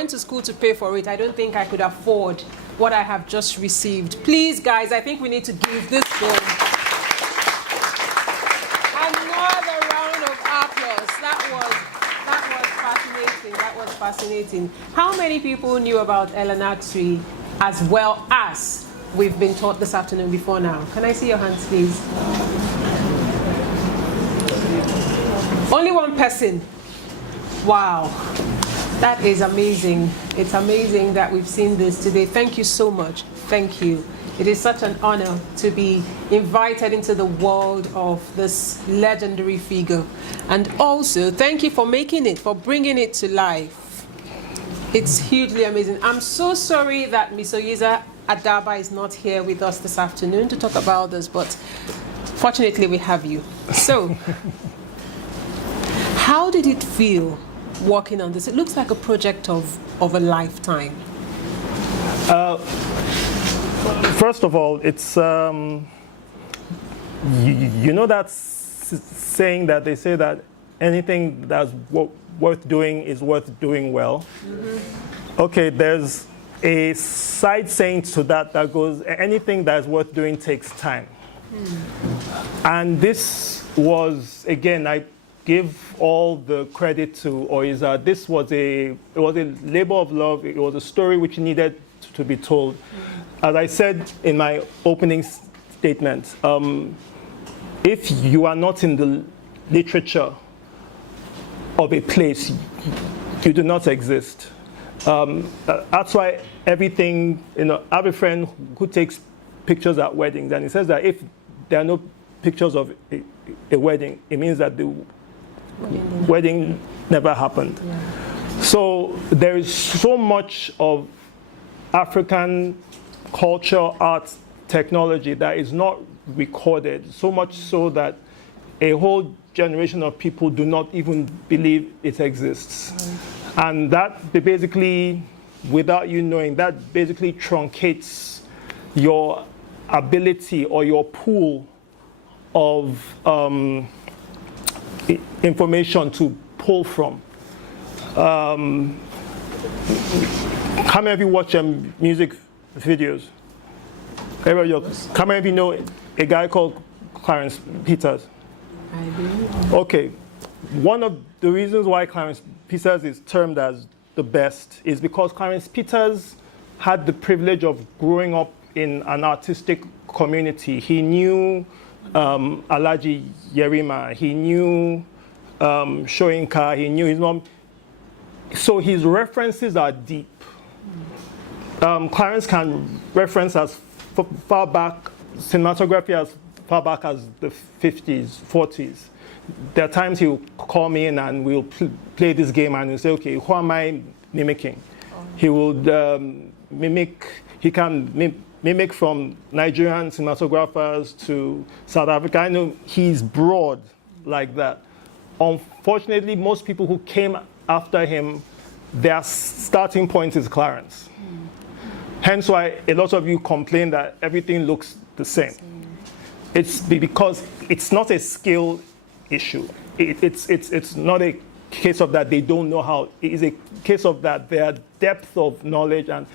went to school to pay for it. I don't think I could afford what I have just received. Please, guys, I think we need to give this film another round of applause. That was fascinating. That was fascinating. How many people knew about ANATSUI as well as we've been taught this afternoon before now? Can I see your hands, please? Only one person. Wow. That is amazing. It's amazing that we've seen this today. Thank you so much. Thank you. It is such an honor to be invited into the world of this legendary figure. And also, thank you for making it, for bringing it to life. It's hugely amazing. I'm so sorry that Ms. Oyiza Adaba is not here with us this afternoon to talk about this, but fortunately we have you. So, how did it feel working on this? It looks like a project of a lifetime. First of all, it's you know that saying that they say that anything that's worth doing is worth doing well. Mm-hmm. Okay, there's a side saying to that that goes, anything that's worth doing takes time. And this was, again, I give all the credit to Oyiza. This was it was a labor of love. It was a story which needed to be told. As I said in my opening statement, if you are not in the literature of a place, you do not exist. That's why everything, I have a friend who takes pictures at weddings, and he says that if there are no pictures of a wedding, it means that the wedding never happened. Yeah. So there is so much of African culture, art, technology that is not recorded, so much so that a whole generation of people do not even believe it exists. Right. And that basically, without you knowing, that basically truncates your ability or your pool of information to pull from. How many of you watch music videos? How many of you know a guy called Clarence Peters? I do. Okay. One of the reasons why Clarence Peters is termed as the best is because Clarence Peters had the privilege of growing up in an artistic community. He knew Alhaji Yerima, he knew Soyinka, he knew his mom. So his references are deep. Clarence can reference as far back, cinematography as far back as the 50s, 40s. There are times he'll call me in and we'll play this game and he'll say, okay, who am I mimicking? He would he can mimic from Nigerian cinematographers to South Africa. I know he's broad like that. Unfortunately, most people who came after him, their starting point is Clarence. Hence why a lot of you complain that everything looks the same. It's because it's not a skill issue. It's not a case of that they don't know how. It is a case of that their depth of knowledge and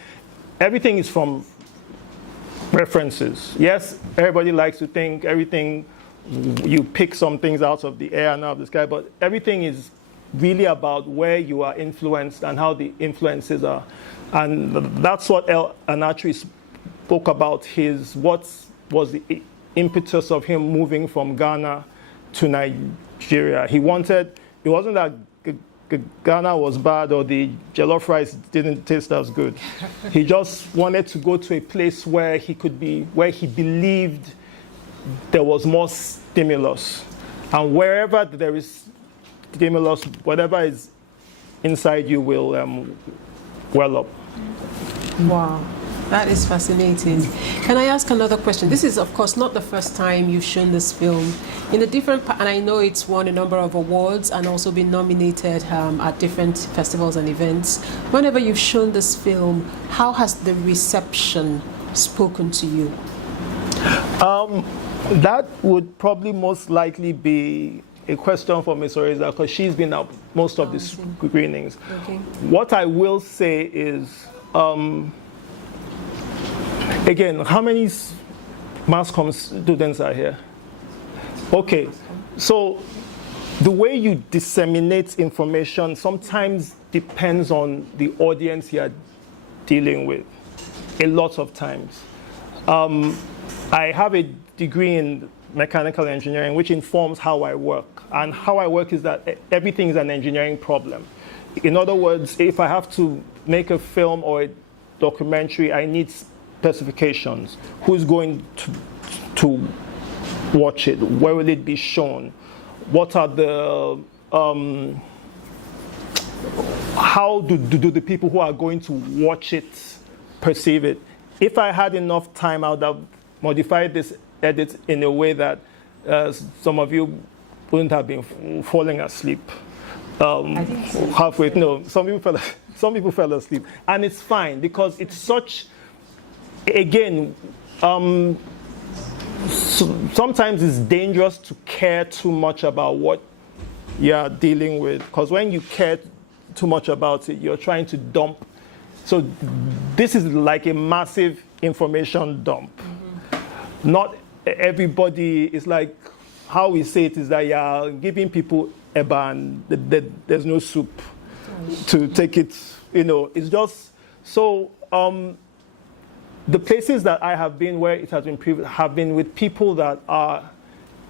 everything is from references. Yes, everybody likes to think everything, you pick some things out of the air and out of the sky, but everything is really about where you are influenced and how the influences are. And that's what ANATSUI spoke about, what was the impetus of him moving from Ghana to Nigeria. It wasn't that Ghana was bad or the jollof rice didn't taste as good. He just wanted to go to a place where he could be, where he believed there was more stimulus. And wherever there is stimulus, whatever is inside you will well up. Wow, that is fascinating. Can I ask another question? This is, of course, not the first time you've shown this film. In a different, and I know it's won a number of awards and also been nominated at different festivals and events. Whenever you've shown this film, how has the reception spoken to you? That would probably most likely be a question for Ms. Oyiza because she's been at most of the screenings. Okay. What I will say is, again, how many mass comm students are here? Okay, so the way you disseminate information sometimes depends on the audience you're dealing with, a lot of times. I have a degree in mechanical engineering, which informs how I work. And how I work is that everything is an engineering problem. In other words, if I have to make a film or a documentary, I need specifications. Who's going to watch it? Where will it be shown? What are the, how do the people who are going to watch it perceive it? If I had enough time, I would have modified this edit in a way that some of you wouldn't have been falling asleep halfway. No, some people fell asleep, and it's fine because it's such. Again, sometimes it's dangerous to care too much about what you're dealing with, because when you care too much about it, you're trying to dump. So this is like a massive information dump. Mm-hmm. Not everybody is like, how we say it is that you're giving people eba and there's no soup to take it, it's just, so the places that I have been where it has been have been with people that are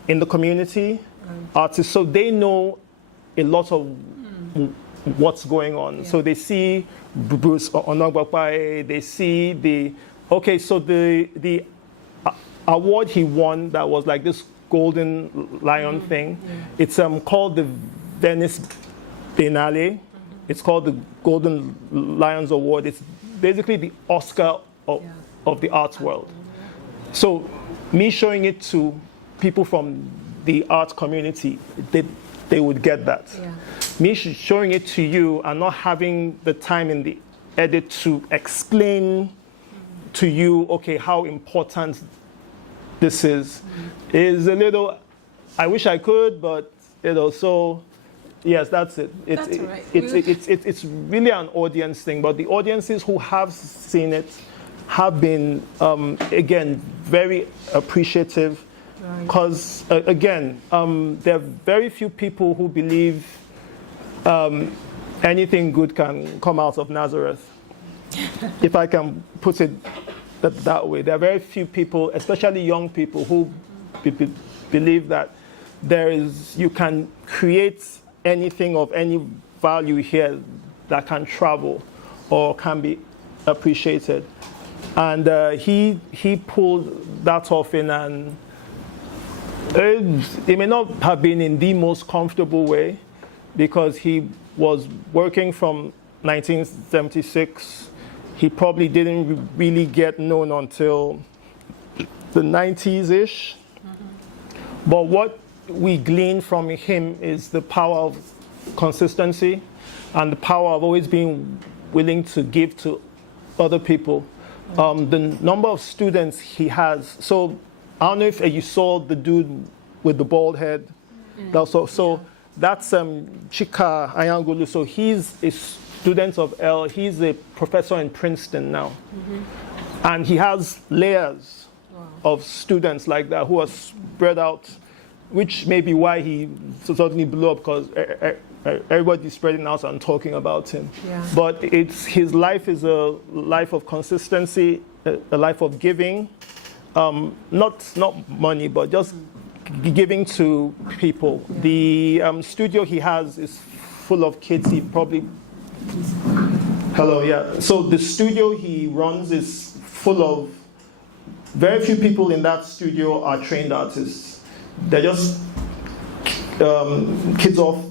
in the community, artists, so they know a lot of what's going on. Yeah. So they see Bruce Onogbakpai, they see so the award he won that was like this golden lion thing, it's called the Venice Biennale. It's called the Golden Lions Award. It's basically the Oscar of the arts world. So me showing it to people from the art community, they would get that. Yeah. Me showing it to you and not having the time in the edit to explain to you, okay, how important this is a little, I wish I could, but so yes, that's it. It's really an audience thing, but the audiences who have seen it have been, again, very appreciative, because, again, there are very few people who believe anything good can come out of Nazareth, if I can put it that way. There are very few people, especially young people, who believe that you can create anything of any value here that can travel or can be appreciated. And he pulled that off and it may not have been in the most comfortable way, because he was working from 1976. He probably didn't really get known until the 90s-ish. Mm-hmm. But what we glean from him is the power of consistency and the power of always being willing to give to other people. The number of students he has. So I don't know if you saw the dude with the bald head. That's Chika Ayangulu. So he's a student of L. He's a professor in Princeton now. Mm-hmm. And he has layers of students like that who are spread out, which may be why he suddenly blew up, because everybody's spreading out and talking about him. Yeah. But his life is a life of consistency, a life of giving, not money, but just giving to people. Yeah. The studio he has is full of kids. He probably... Hello, yeah. So the studio he runs is full of... Very few people in that studio are trained artists. They're just kids off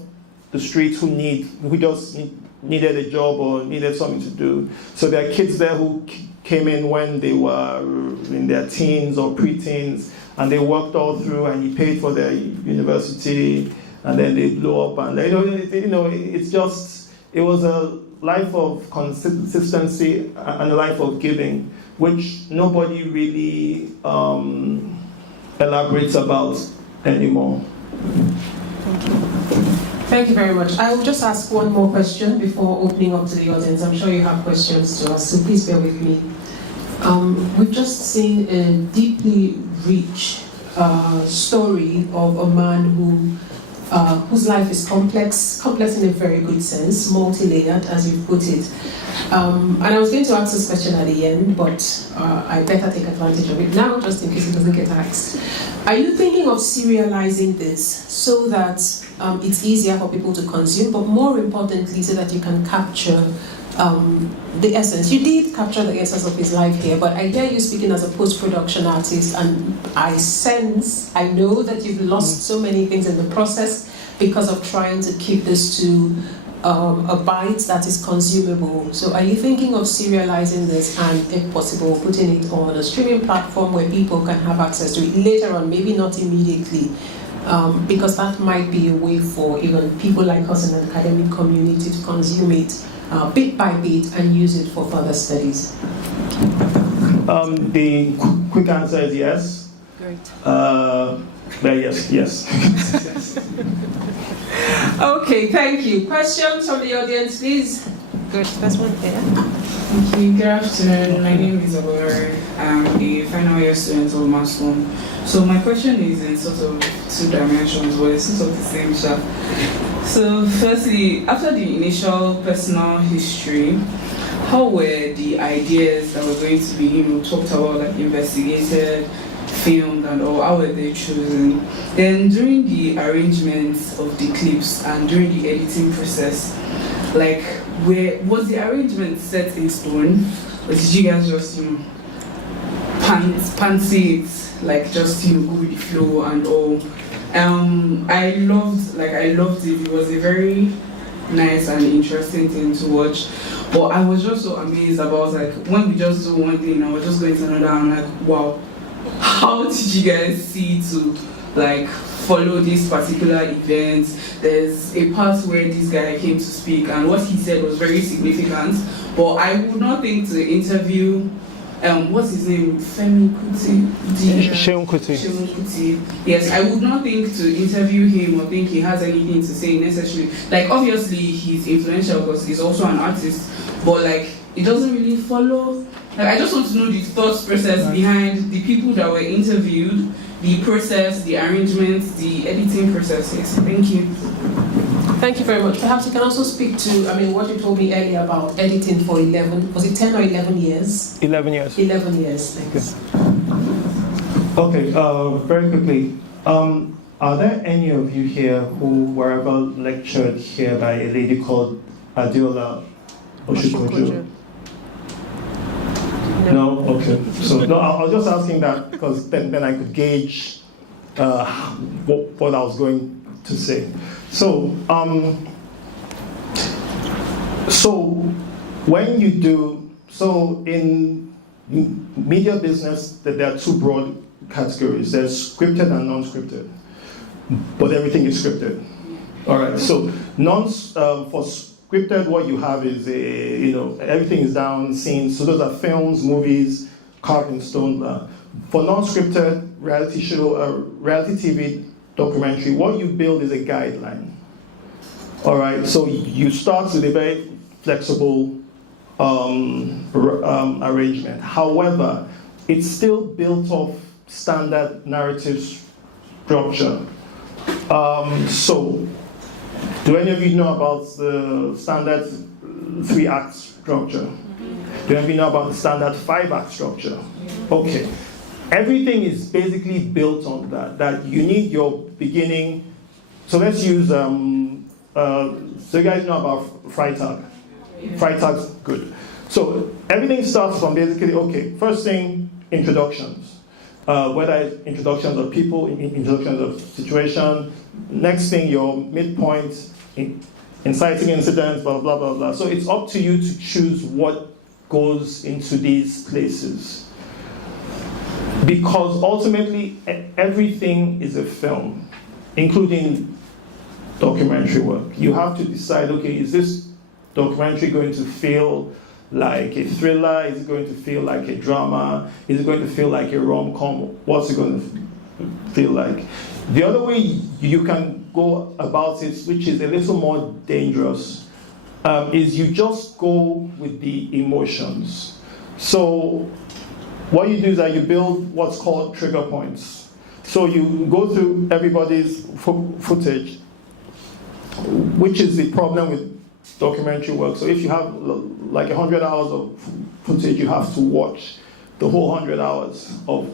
the street who just needed a job or needed something to do. So there are kids there who came in when they were in their teens or pre-teens, and they worked all through, and he paid for their university, and then they blew up, and it's just, it was a life of consistency and a life of giving, which nobody really elaborates about anymore. Thank you very much. I will just ask one more question before opening up to the audience. I'm sure you have questions to us, so please bear with me. We've just seen a deeply rich story of a man whose life is complex in a very good sense, multi-layered, as you put it. And I was going to ask this question at the end, but I better take advantage of it now, just in case it doesn't get asked. Are you thinking of serializing this so that it's easier for people to consume, but more importantly, so that you can capture the essence? You did capture the essence of his life here, but I hear you speaking as a post-production artist, and I know that you've lost so many things in the process because of trying to keep this to a bite that is consumable. So are you thinking of serializing this and, if possible, putting it on a streaming platform where people can have access to it later on, maybe not immediately? Because that might be a way for even people like us in the academic community to consume it bit by bit and use it for further studies. The quick answer is yes. Great. Yes. Okay, thank you. Questions from the audience, please? Good. There's one there. Thank you. Good afternoon. My name is Abor. I'm a final year student of Mass One. So my question is in sort of two dimensions, but it's sort of the same stuff. So firstly, after the initial personal history, how were the ideas that were going to be, talked about, like investigated, filmed and all, how were they chosen? Then during the arrangements of the clips and during the editing process, like, was the arrangement set in stone, or did you guys just, fancy it, like just, go with the flow and all? I loved it. It was a very nice and interesting thing to watch. But I was just so amazed about, like, when we just do one thing, I was just going to another, I'm like, wow, how did you guys see to, like, follow this particular event? There's a part where this guy came to speak, and what he said was very significant. But I would not think to interview, what's his name? Femi Kuti? Seun Kuti. Seun Kuti. Yes, I would not think to interview him or think he has anything to say necessarily. Like, obviously, he's influential because he's also an artist, but, like, it doesn't really follow. Like, I just want to know the thought process behind the people that were interviewed, the process, the arrangements, the editing processes. Thank you. Thank you very much. Perhaps you can also speak to, what you told me earlier about editing for 11, was it 10 or 11 years? 11 years. 11 years, thanks. Okay, very quickly. Are there any of you here who were ever lectured here by a lady called Ayodele Onyekachi? No? Okay. So no, I was just asking that because then I could gauge what I was going to say. So, when you do, in media business, there are two broad categories. There's scripted and non-scripted, but everything is scripted. All right. So, for scripted, what you have is everything is down, scenes. So those are films, movies, carved in stone. For non-scripted reality show, reality TV, documentary, what you build is a guideline. All right, so you start with a very flexible arrangement. However, it's still built off standard narrative structure. So, do any of you know about the standard 3-act structure? Do any of you know about the standard 5-act structure? Okay. Everything is basically built on that you need your beginning. So let's use, so you guys know about Freitag. Freitag's good. So everything starts from basically, okay, first thing, introductions. Whether it's introductions of people, introductions of situation. Next thing, your midpoint, inciting incidents, blah, blah, blah, blah. So it's up to you to choose what goes into these places. Because ultimately, everything is a film, including documentary work. You have to decide, okay, is this documentary going to feel like a thriller? Is it going to feel like a drama? Is it going to feel like a rom-com? What's it going to feel like? The other way you can go about it, which is a little more dangerous, is you just go with the emotions. So what you do is that you build what's called trigger points. So you go through everybody's footage, which is the problem with documentary work. So if you have like 100 hours of footage, you have to watch the whole 100 hours of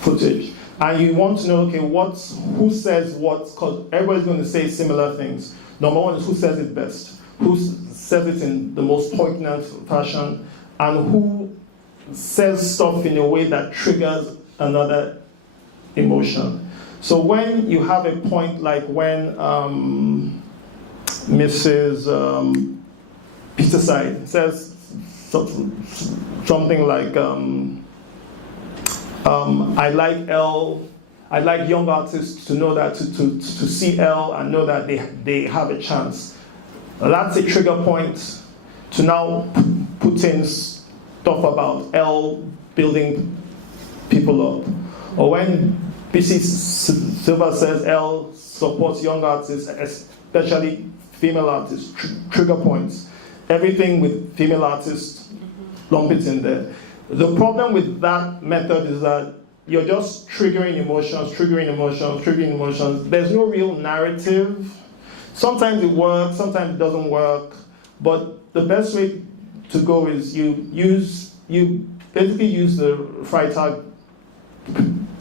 footage. And you want to know, okay, who says what, because everybody's going to say similar things. Number one is who says it best, who says it in the most poignant fashion, and who says stuff in a way that triggers another emotion. So when you have a point like when Mrs. Peterside says something like, I'd like young artists to know that, to see L and know that they have a chance. That's a trigger point to now put in stuff about L building people up. Or when BC Silva says L supports young artists, especially female artists, trigger points. Everything with female artists, lump it in there. The problem with that method is that you're just triggering emotions. There's no real narrative. Sometimes it works, sometimes it doesn't work. But the best way to go is you basically use the Freytag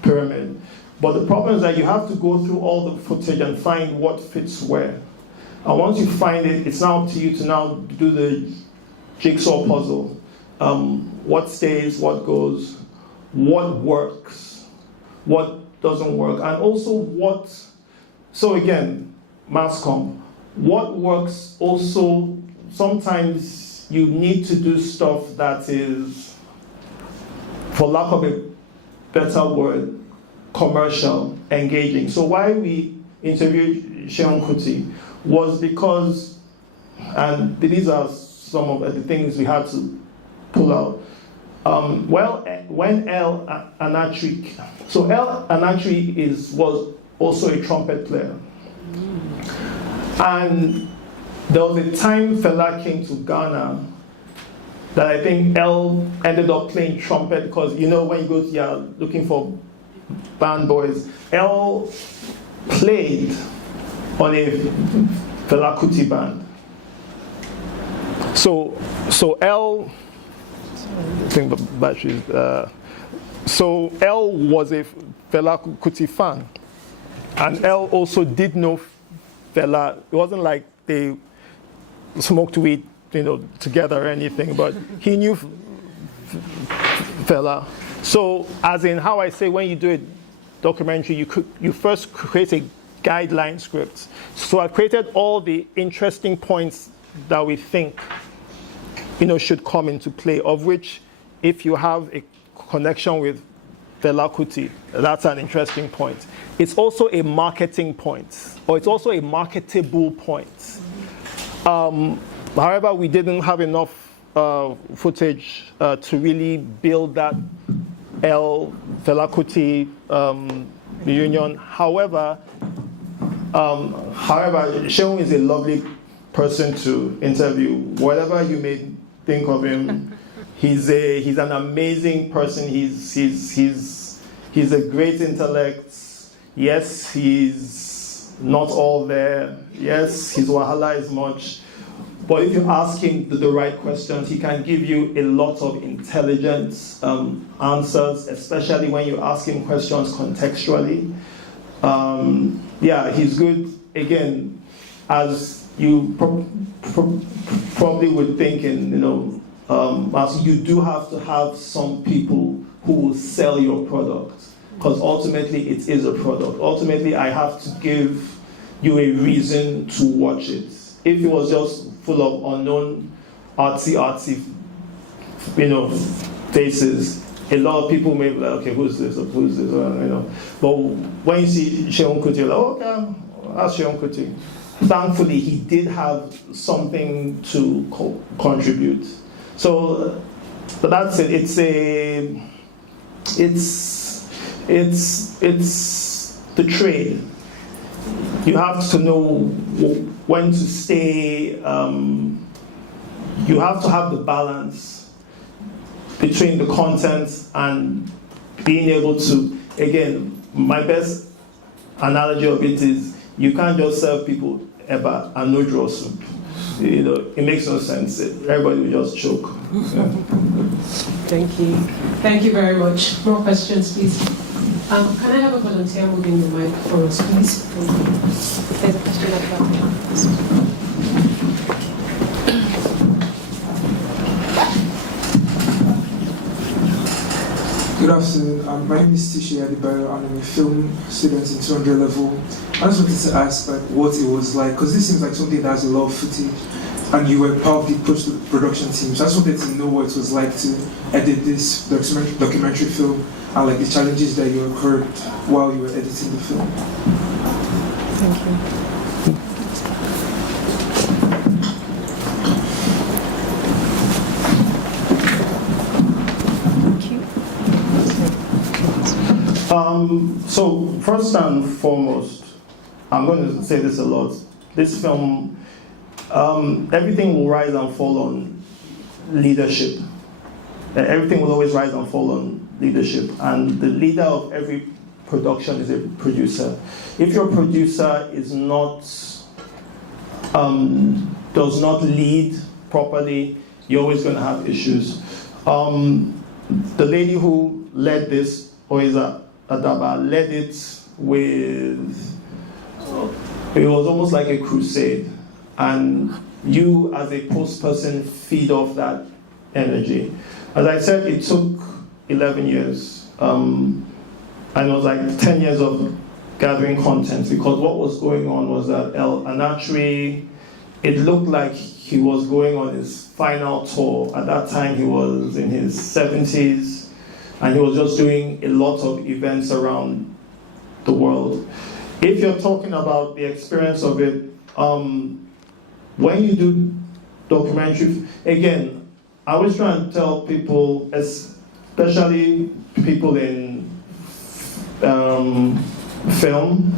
pyramid. But the problem is that you have to go through all the footage and find what fits where. And once you find it, it's now up to you to now do the jigsaw puzzle. What stays, what goes, what works, what doesn't work, and also so again, mass comm, what works also, sometimes you need to do stuff that is, for lack of a better word, commercial, engaging. So why we interviewed Seun Kuti was because, and these are some of the things we had to pull out. When ANATSUI, so ANATSUI was also a trumpet player. And there was a time Fela came to Ghana that I think L ended up playing trumpet because, you know, when you go to, looking for band boys, L played on a Fela Kuti band. So L, I think the batteries. So L was a Fela Kuti fan, and L also did know Fela. It wasn't like they smoked weed, together or anything, but he knew Fela. So, as in how I say, when you do a documentary, you first create a guideline script. So I created all the interesting points that we think should come into play, of which, if you have a connection with Fela Kuti, that's an interesting point. It's also a marketing point, or it's also a marketable point. However, we didn't have enough footage to really build that Fela Kuti reunion. However, Seun is a lovely person to interview. Whatever you may think of him, he's an amazing person. He's a great intellect. Yes, he's not all there. Yes, his wahala is much. But if you ask him the right questions, he can give you a lot of intelligent answers, especially when you ask him questions contextually. He's good. Again, as you probably would think, as you do have to have some people who will sell your product, because ultimately it is a product. Ultimately, I have to give you a reason to watch it. If it was just full of unknown artsy, faces, a lot of people may be like, okay, who's this? But when you see Seun Kuti, you're like, okay, that's Seun Kuti. Thankfully, he did have something to contribute. So, but that's it. It's the trade. you have to know when to stay. You have to have the balance between the content and being able to, again, my best analogy of it is you can't just serve people eba and no draw soup. You know, it makes no sense. Everybody will just choke. Yeah. Thank you. Thank you very much. More questions, please. Can I have a volunteer moving the mic for us, please? There's a question at the back. Good afternoon. My name is Adaba. I'm a film student in 200 level. I just wanted to ask what it was like, because this seems like something that has a lot of footage, and you were part of the post-production team. So I just wanted to know what it was like to edit this documentary film, and like the challenges that you occurred while you were editing the film. Thank you. So first and foremost, I'm going to say this a lot. This film, everything will rise and fall on leadership. Everything will always rise and fall on leadership. And the leader of every production is a producer. If your producer is not, does not lead properly, you're always going to have issues. The lady who led this, Oyiza, Adaba, led it with, it was almost like a crusade. And you as a post person feed off that energy. As I said, it took 11 years. And it was like 10 years of gathering content, because what was going on was that ANATSUI, it looked like he was going on his final tour. At that time, he was in his 70s. And he was just doing a lot of events around the world. If you're talking about the experience of it, when you do documentary, again, I always try and tell people, especially people in film,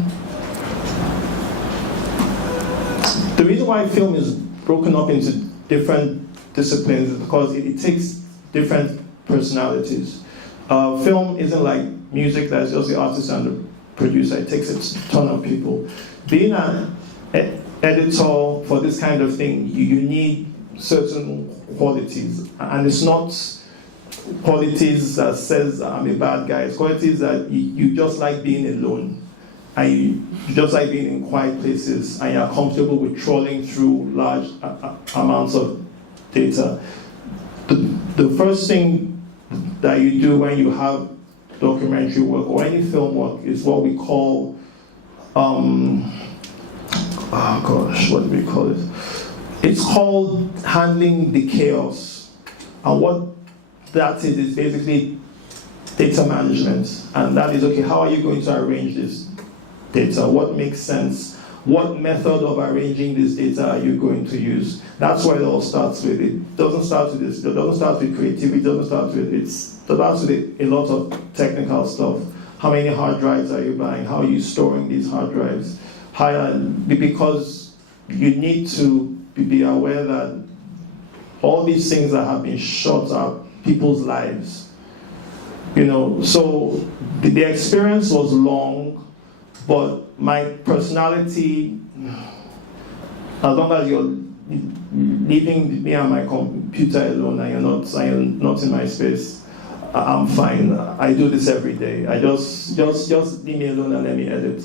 the reason why film is broken up into different disciplines is because it takes different personalities. Film isn't like music that's just the artist and the producer. It takes a ton of people. Being an editor for this kind of thing, you need certain qualities. And it's not qualities that says I'm a bad guy. It's qualities that you just like being alone. And you just like being in quiet places. And you're comfortable with trawling through large amounts of data. The first thing that you do when you have documentary work or any film work is what we call, what do we call it? It's called handling the chaos. And what that is basically data management. And that is, okay, how are you going to arrange this data? What makes sense? What method of arranging this data are you going to use? That's where it all starts with. It doesn't start with this. It doesn't start with creativity. It doesn't start with it. It starts with a lot of technical stuff. How many hard drives are you buying? How are you storing these hard drives? Because you need to be aware that all these things that have been shot are people's lives. You know, so the experience was long. But my personality, as long as you're leaving me and my computer alone and you're not in my space, I'm fine. I do this every day. I just leave me alone and let me edit.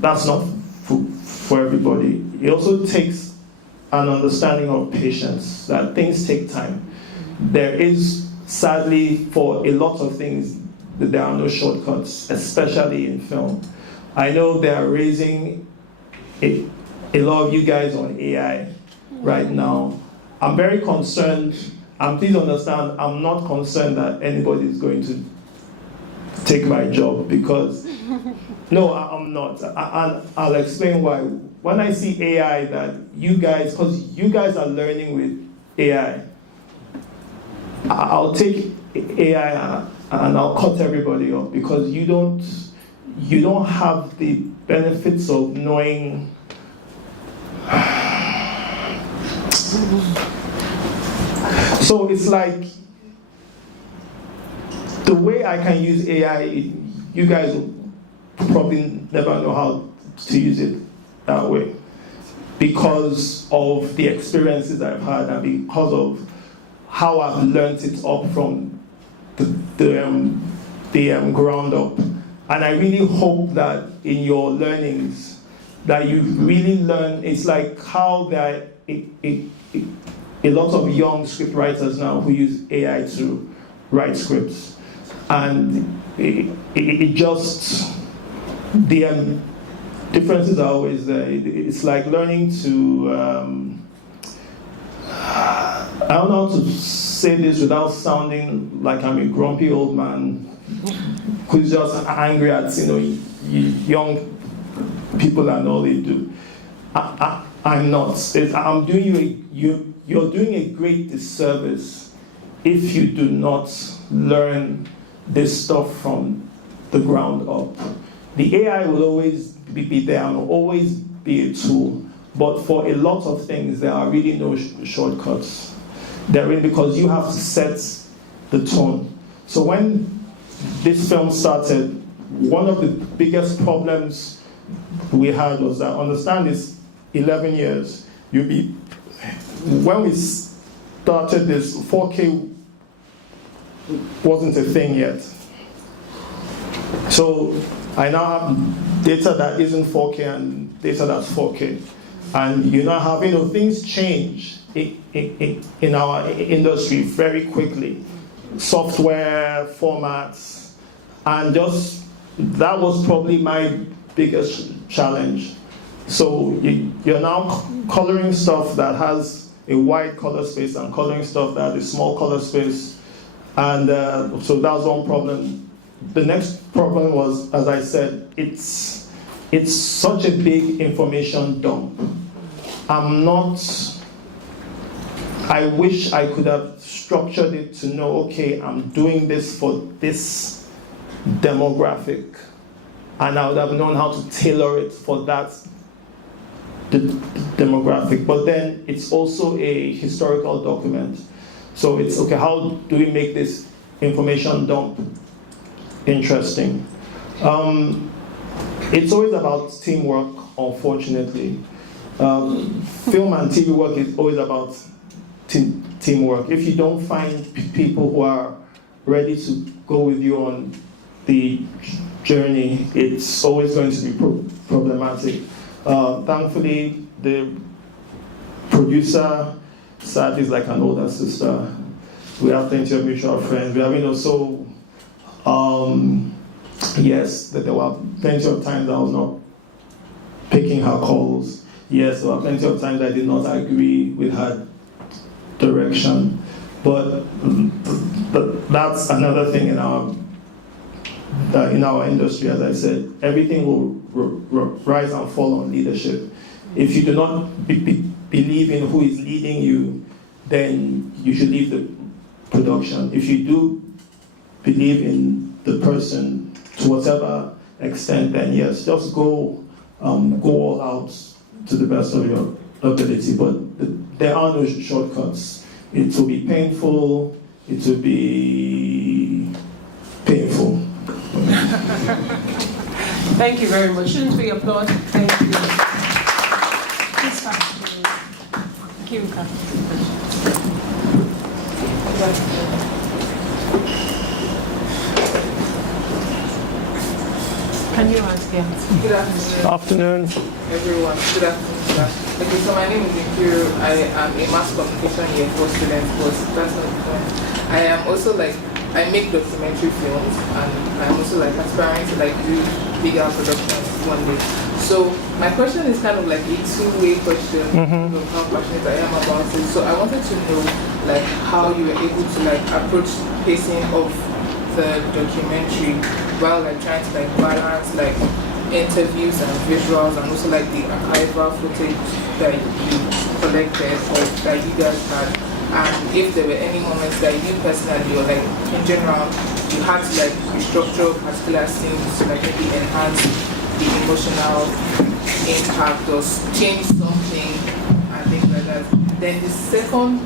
That's not for everybody. It also takes an understanding of patience, that things take time. There is, sadly, for a lot of things, there are no shortcuts, especially in film. I know they are raising a lot of you guys on AI right now. I'm very concerned, and please understand, I'm not concerned that anybody is going to take my job, because, no, I'm not. And I'll explain why. When I see AI, that you guys, because you guys are learning with AI, I'll take AI and I'll cut everybody off, because you you don't have the benefits of knowing so it's like the way I can use AI, you guys will probably never know how to use it that way because of the experiences I've had and because of how I've learned it up from the ground up. And I really hope that in your learnings that you really learn. It's like how there are a lot of young script writers now who use AI to write scripts, and it just the differences are always there. It's like learning to I don't know how to say this without sounding like I'm a grumpy old man who's just angry at young people and all they do. I'm not. I'm doing you're doing a great disservice if you do not learn this stuff from the ground up. The AI will always be there and will always be a tool, but for a lot of things there are really no shortcuts. Because you have to set the tone. So when this film started, one of the biggest problems we had was that, understand it's 11 years. When we started this, 4K wasn't a thing yet. So I now have data that isn't 4K and data that's 4K. And you now have, things change in our industry very quickly. Software, formats, and just, that was probably my biggest challenge. So you're now coloring stuff that has a wide color space and coloring stuff that has a small color space. And so that was one problem. The next problem was, as I said, it's such a big information dump. I wish I could have structured it to know, okay, I'm doing this for this demographic, and I would have known how to tailor it for that demographic. But then it's also a historical document. So it's, okay, how do we make this information dump interesting? It's always about teamwork, unfortunately. Film and TV work is always about teamwork. If you don't find people who are ready to go with you on the journey, it's always going to be problematic. Thankfully, the producer, sadly, is like an older sister. We have plenty of mutual friends. We have, yes, that there were plenty of times I was not picking her calls. Yes, there were plenty of times I did not agree with her direction. But that's another thing in our industry. As I said, everything will rise and fall on leadership. If you do not believe in who is leading you, then you should leave the production. If you do believe in the person to whatever extent, then yes, just go all out to the best of your ability. But there are no shortcuts. It will be painful. It will be painful. Thank you very much. Shouldn't we applaud? Thank you. Kimka. Can you ask him? Good afternoon. Afternoon. Everyone. Good afternoon. Okay, so my name is Ikiru. I am a mass communication year 4 student, but that's not the point. I am also I make documentary films, and I'm also aspiring to do bigger productions one day. So my question is kind of a two-way question of how passionate I am about it. So I wanted to know how you were able to approach pacing of the documentary while trying to balance interviews and visuals, and also the archival footage that you collected or that you guys had. and if there were any moments that you personally or like in general you had to like restructure particular scenes to like maybe enhance the emotional impact or change something and things like that. Then the second